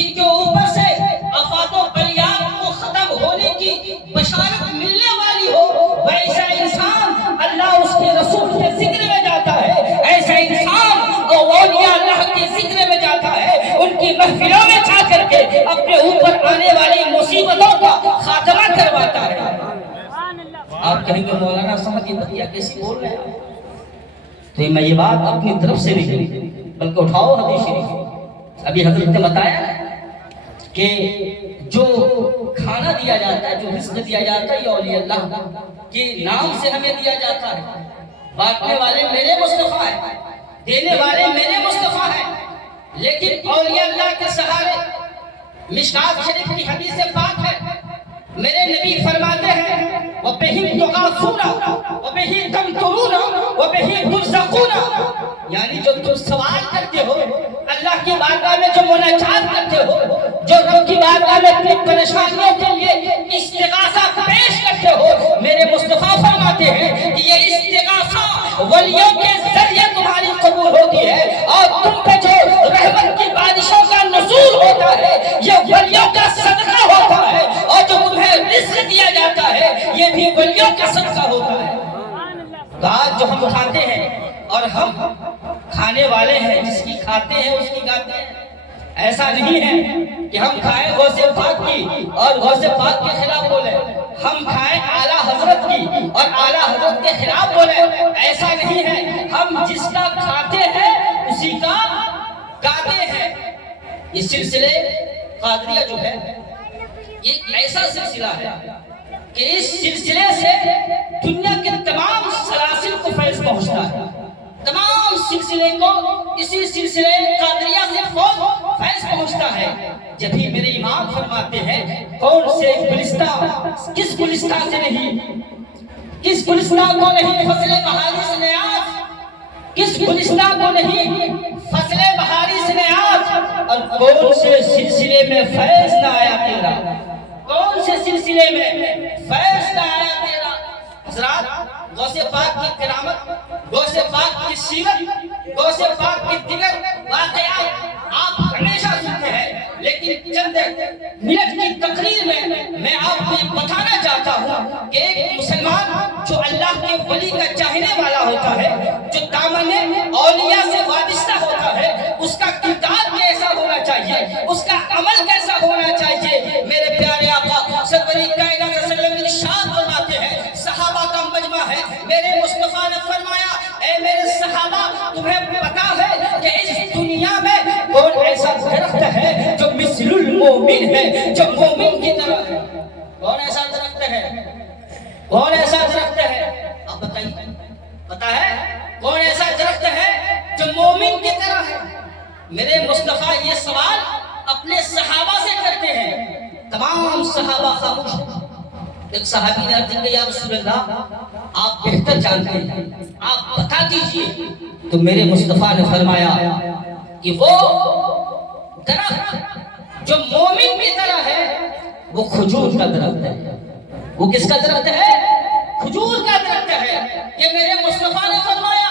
جن کے اوپر سے آفات و بلیات کو ختم ہونے کی بشارت ملنے والی ہو، ویسا انسان اللہ اس کے رسول کے ذکر میں جاتا ہے، ایسا انسان اولیاء اللہ کے ذکر میں جاتا ہے، ان کی محفلوں میں جا کر کے اپنے اوپر آنے والی مصیبتوں کا خاتمہ کرواتا ہے۔ آپ کہیں گے مولانا صاحب یہ باتیں کیسی بول رہے ہیں؟ تو میں یہ بات اپنی طرف سے نہیں بلکہ اٹھاؤ حدیث شریف۔ ابھی حضرت نے بتایا کہ جو کھانا دیا جاتا ہے، جو رزق دیا جاتا ہے، یہ اولیاء اللہ کے نام سے ہمیں دیا جاتا ہے۔ بانٹنے والے میرے مصطفیٰ ہیں، دینے والے میرے مصطفیٰ ہیں، لیکن اولیاء اللہ کے سہارے مشکات شریف کی حدیث پاک ہے، میرے نبی فرماتے ہیں وَبِهِ تُغَاثُونَ وَبِهِ تَمْتُرُونَ وَبِهِ تُرْزَقُونَ، یعنی جو تم سوال کرتے ہو، اللہ کی بارگاہ میں جو مناجات کرتے ہو، جو رب کی بارگاہ میں اپنی پریشانیوں کے لیے استغاثہ پیش کرتے ہو، میرے مصطفیٰ فرماتے ہیں کہ یہ استغاثہ ولیوں کے ذریعے تمہاری قبول ہوتی ہے، اور تم پہ جو رحمت کی بارشوں کا نزول ہوتا ہے یہ ولیوں کا صدقہ ہوتا ہے، اور جو تمہیں رزق دیا جاتا ہے یہ بھی ولیوں کا صدقہ ہوتا ہے۔ تو آج جو ہم کھاتے ہیں اور ہم کھانے والے ہیں، جس کی کھاتے ہیں اس کی گاتے ہیں، ایسا نہیں ہے کہ ہم کھائیں غوث پاک کی اور غوث پاک کے خلاف بولیں، ہم کھائیں اعلیٰ حضرت کی اور اعلیٰ حضرت کے خلاف بولیں، ایسا نہیں ہے۔ ہم جس کا کھاتے ہیں اسی کا گاتے ہیں۔ یہ سلسلے قادریہ جو ہے یہ ایسا سلسلہ ہے کہ اس سلسلے سے دنیا کے تمام سلاسل کو فیض پہنچتا ہے، تمام سلسلے کو اسی سلسلے قادریہ سے فیض پہنچتا ہے۔ جب ہی میرے امام فرماتے ہیں کون سے گلستہ، کس گلستہ سے نہیں، کس گلستہ کو نہیں فصل بہاری سے نیاز، کس گلستہ کو نہیں فصل بہاری سے نیاز، اور کون سے سلسلے میں فیض نہ آیا تیرا، کون سے سلسلے میں فیض نہ آیا تیرا۔ حضرات، غوث پاک کی کرامت، غوث پاک کی سیرت، غوث پاک کی دیگر واقعات آپ ہمیشہ سنتے ہیں، لیکن چند منٹ کی تقریر میں آپ کو یہ بتانا چاہتا ہوں کہ ایک مسلمان جو اللہ کے ولی کا چاہنے والا ہوتا ہے، جو دامن اولیاء سے وابستہ ہوتا ہے، اس کا کردار کیسا ہونا چاہیے، اس کا عمل کیسا ہونا چاہیے۔ میرے پیارے آقا سرور کائنات صلی اللہ علیہ وسلم ارشاد فرماتے ہیں، صحابہ کا مجمع ہے، میرے مصطفیٰ نے فرمایا اے میرے صحابہ تمہیں پتا ہے کہ اس دنیا میں کون ایسا درخت ہے جو مثل المومن ہے، جو مومن کی طرح ہے؟ کون ایسا درخت ہے؟ کون ایسا درخت ہے؟ آپ بتائیے، پتا ہے کون ایسا درخت ہے جو مومن کی طرح ہے؟ میرے مصطفیٰ یہ سوال اپنے صحابہ سے کرتے ہیں، تمام صحابہ خاموش ہیں۔ ایک صحابی نے عرض کیا یا رسول اللہ آپ بہتر جانتے ہیں، آپ بتا دیجئے۔ تو میرے مصطفیٰ نے فرمایا کہ وہ درخت جو مومن کی طرح ہے وہ کھجور کا درخت ہے۔ وہ کس کا درخت ہے؟ کھجور کا درخت ہے۔ یہ میرے مصطفیٰ نے فرمایا۔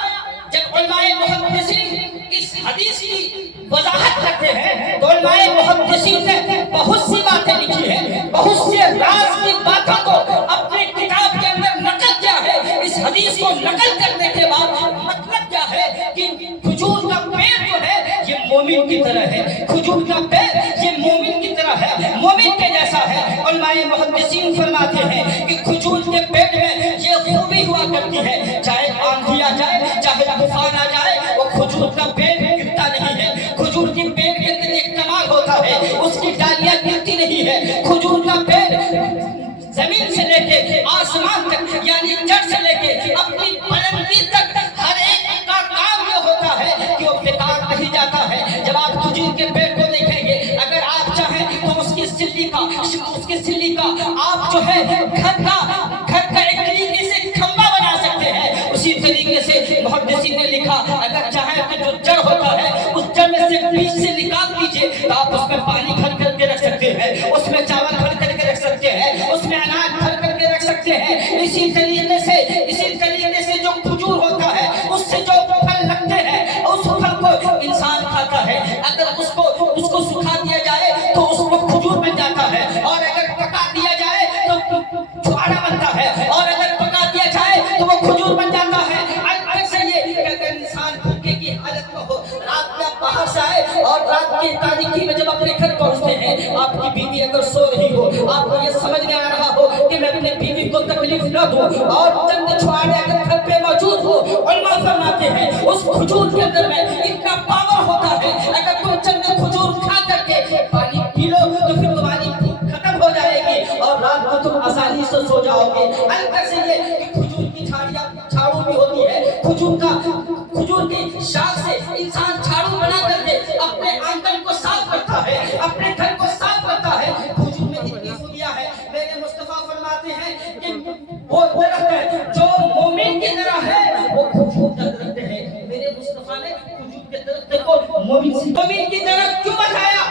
جب علماء محدثین اس حدیث کی وضاحت کرتے ہیں تو علماء محدثین نے بہت سی باتیں لکھی ہیں، بہت سے راز کی باتوں کو اپنی کتاب کے اندر نقل کیا ہے۔ اس حدیث کو نقل کرنے کے بعد مطلب کیا ہے کہ کھجور کا پیڑ جو ہے یہ مومن کی طرح ہے، کھجور کا پیڑ یہ مومن کی طرح ہے، مومن کے جیسا ہے۔ علماء محدثین فرماتے ہیں کہ کھجور کے پیڑ میں یہ خوبی ہوا کرتی ہے، چاہے آندھی آ جائے، چاہے طوفان آ جائے، وہ کھجور کا پیڑ گرتا نہیں ہے۔ کھجور کے پیڑ کے اندر ایک کمال ہوتا ہے، اس کی ڈالیاں گرتی نہیں ہے۔ کھجور کا پیڑ زمین سے لے کے آسمان تک، یعنی جڑ سے لے کے اپنی بلندی تک ہر ایک کا کام یہ ہوتا ہے کہ وہ بیکار نہیں جاتا ہے۔ جب آپ کھجور کے پیڑ کو دیکھیں گے، اگر آپ چاہیں تو اس کی سلی کا آپ جو ہے گھر کا ایک طریقے سے کھمبا بنا سکتے ہیں۔ اسی طریقے سے محدثین نے لکھا اگر چاہیں کہ جو جڑ ہوتا ہے اس جڑ میں سے بیج سے نکال دیجئے تو آپ اس میں پانی بھر کر کے رکھ سکتے ہیں، اس میں چاول بھر کر کے رکھ سکتے ہیں، اس میں اناج بھر کر کے رکھ سکتے ہیں۔ اسی طریقے سے جو کھجور ہوتا ہے اس سے جو پھل لگتے ہیں اس پھل کو انسان کھاتا ہے۔ اگر اس کو سکھا دیا جائے رات کی تاریکی میں جب اپنے گھر پہنچتے ہیں، آپ کی بیوی اگر سو رہی ہو، آپ کو یہ سمجھ میں آ رہا ہو کہ میں اپنے بیوی کو تکلیف نہ دوں، اور چند چھوارے اگر گھر پہ موجود ہو، علماء فرماتے ہیں اس کھجور کے اندر میں اتنا پاور ہوتا ہے، اگر تم چند کھجور کھا کر کے پانی پی لو تو پھر تمہاری بھوک ختم ہو جائے گی اور رات کو تم آسانی سے سو جاؤ گے۔ ہلکا سے یہ کہ کھجور کی جھاڑو بھی ہوتی ہے، کھجور کی شاخ سے انسان جھاڑو بنا کر کے اپنے آنگن کو صاف کرتا ہے، اپنے گھر کو صاف کرتا ہے۔ کھجور میں اتنی خوبیاں ہے، میرے مصطفیٰ فرماتے ہیں کہ وہ درخت ہے جو مومن کی طرح ہے، وہ کھجور کا درخت ہے۔ میرے مصطفیٰ نے کھجور کے درخت کو مومن کی طرح کیوں بتایا؟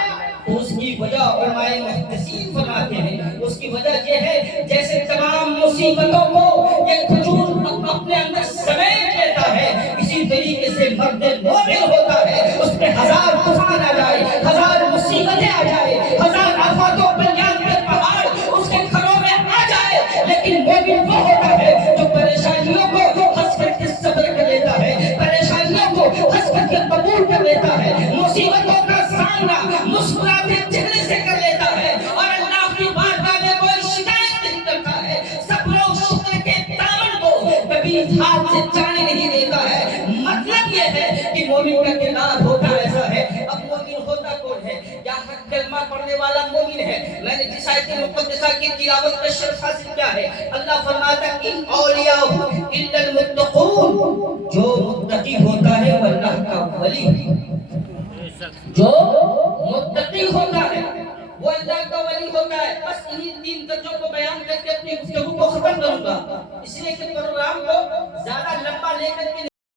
اس کی وجہ علماء محدثین فرماتے ہیں، اس کی وجہ یہ ہے جیسے تمام مصیبتوں کو یہ کھجور اپنے اندر سمیٹ لیتا ہے، اسی طریقے سے مرد مومن ہوتا ہے، اس پہ ہزار طوفان آ جائے، ہزار مصیبتیں آ جائے، ہزار آفات و بلیان کے پہاڑ اس کے گھروں میں آ جائے، لیکن مومن وہ ہوتا ہے جو پریشانیوں کو ہنس کر کے صبر کر لیتا ہے، پریشانیوں کو ہنس کر کے قبول کر لیتا ہے، مصیبتوں کا سامنا مسکراتے چہرے سے کر لیتا ہے، اور اللہ کی بارگاہ میں کوئی شکایت نہیں کرتا ہے، صبر و شکر کے دامن کو کبھی ہاتھ سے جانے نہیں دیتا ہے۔ مطلب یہ ہے کہ مومن کا کردار ہوتا ایسا ہے۔ اب مومن ہوتا کون ہے؟ یہاں کلمہ پڑھنے والا مومن ہے۔ میں نے جس آیت مقدسہ کی تلاوت کا شرف حاصل کیا ہے، اللہ فرماتا ہے ان اولیاء الا المتقون، جو متقی ہوتا ہے وہ اللہ کا ولی ہے، جو متقی ہوتا ہے وہ اللہ کا ولی ہوتا ہے۔ بس انہی تین درجوں کو بیان کر کے اپنی گفتگو کو ختم کروں گا، اس لیے کہ پروگرام کو زیادہ لمبا لے کر کے